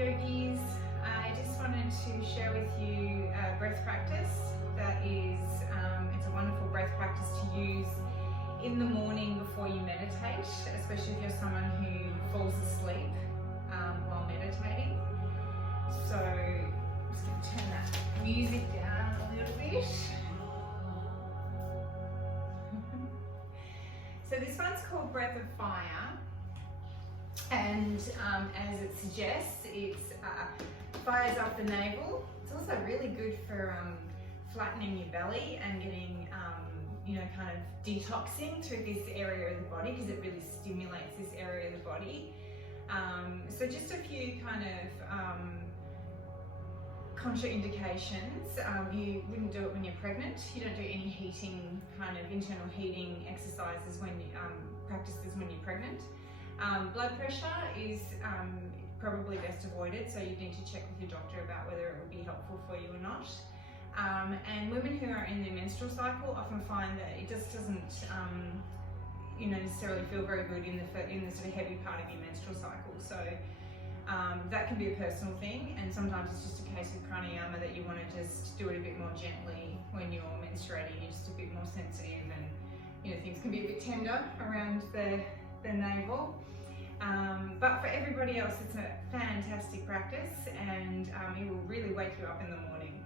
yogis. I just wanted to share with you a breath practice that is, it's a wonderful breath practice to use in the morning before you meditate, especially if you're someone who falls asleep while meditating. So I'm just going to turn that music down a little bit. So this one's called Breath of Fire, and as it suggests, it fires up the navel. It's also really good for flattening your belly and getting, kind of detoxing through this area of the body, because it really stimulates this area of the body. So just a few kind of contraindications. You wouldn't do it when you're pregnant. You don't do any heating, kind of internal heating exercises when you practices when you're pregnant. Blood pressure is probably best avoided, so you need to check with your doctor about whether it would be helpful for you or not. And women who are in their menstrual cycle often find that it just doesn't necessarily feel very good in the sort of heavy part of your menstrual cycle. So that can be a personal thing, and sometimes it's just a case of pranayama that you want to just do it a bit more gently when you're menstruating. You're just a bit more sensitive, and things can be a bit tender around the navel. But for everybody else, it's a fantastic practice, and it will really wake you up in the morning.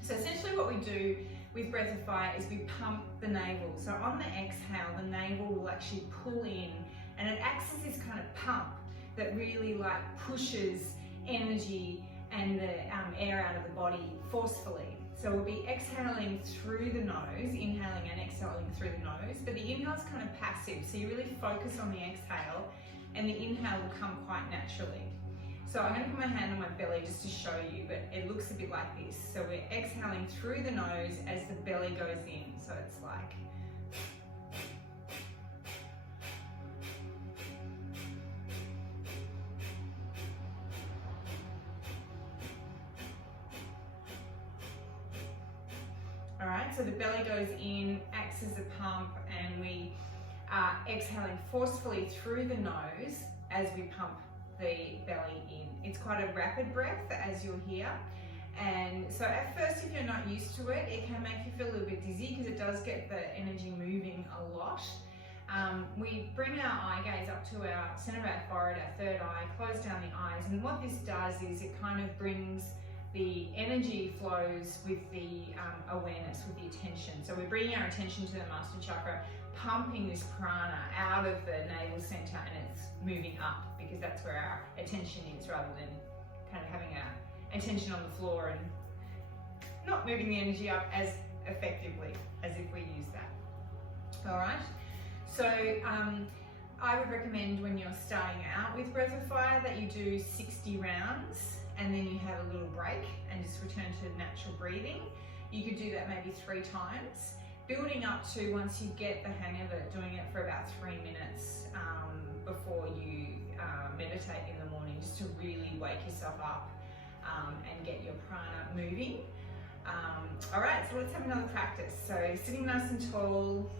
So essentially what we do with Breath of Fire is we pump the navel. So on the exhale, the navel will actually pull in, and it acts as this kind of pump that really pushes energy and the air out of the body forcefully. So we'll be exhaling through the nose, inhaling and exhaling through the nose, but the inhale is kind of passive, so you really focus on the exhale, and the inhale will come quite naturally. So I'm going to put my hand on my belly just to show you, but it looks a bit like this. So we're exhaling through the nose as the belly goes in, so it's like. Alright, so the belly goes in, acts as a pump, and we are exhaling forcefully through the nose as we pump the belly in. It's quite a rapid breath, as you'll hear. And so at first, if you're not used to it, it can make you feel a little bit dizzy, because it does get the energy moving a lot. We bring our eye gaze up to our center of our forehead, our third eye, close down the eyes, and what this does is it kind of brings the energy flows with the awareness, with the attention. So we're bringing our attention to the master chakra, pumping this prana out of the navel center, and it's moving up, because that's where our attention is, rather than kind of having our attention on the floor and not moving the energy up as effectively as if we use that. All right. So I would recommend, when you're starting out with Breath of Fire, that you do 60 rounds, and then you have a little break and just return to natural breathing. You could do that maybe 3 times, building up to, once you get the hang of it, doing it for about 3 minutes before you meditate in the morning, just to really wake yourself up and get your prana moving. All right, so let's have another practice. So sitting nice and tall,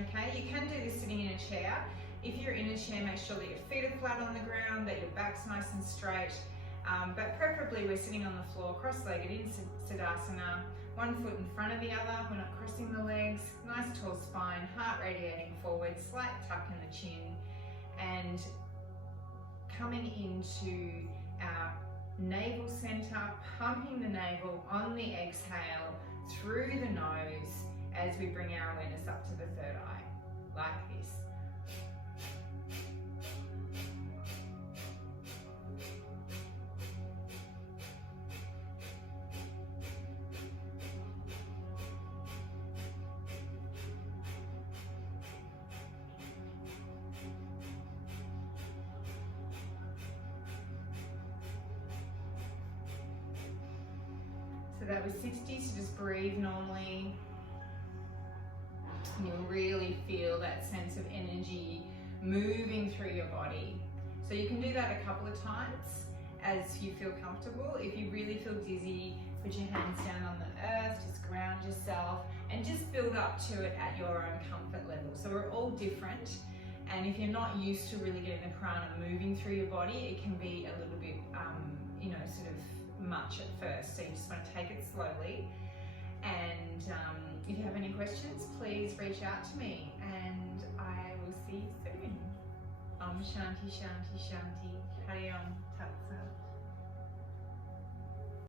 okay? You can do this sitting in a chair. If you're in a chair, make sure that your feet are flat on the ground, that your back's nice and straight. But preferably we're sitting on the floor, cross-legged in Siddhasana, one foot in front of the other. We're not crossing the legs. Nice tall spine, heart radiating forward, slight tuck in the chin, and coming into our navel center, pumping the navel on the exhale through the nose as we bring our awareness up to the third eye, like this. So that was 60, so just breathe normally. And you'll really feel that sense of energy moving through your body. So you can do that a couple of times as you feel comfortable. If you really feel dizzy, put your hands down on the earth, just ground yourself, and just build up to it at your own comfort level. So we're all different, And if you're not used to really getting the prana moving through your body, it can be a little bit, you know, sort of much at first. So you just want to take it slowly. And if you have any questions, please reach out to me, and I will see you soon. Om Shanti Shanti Shanti. Hari Om Tat Sat.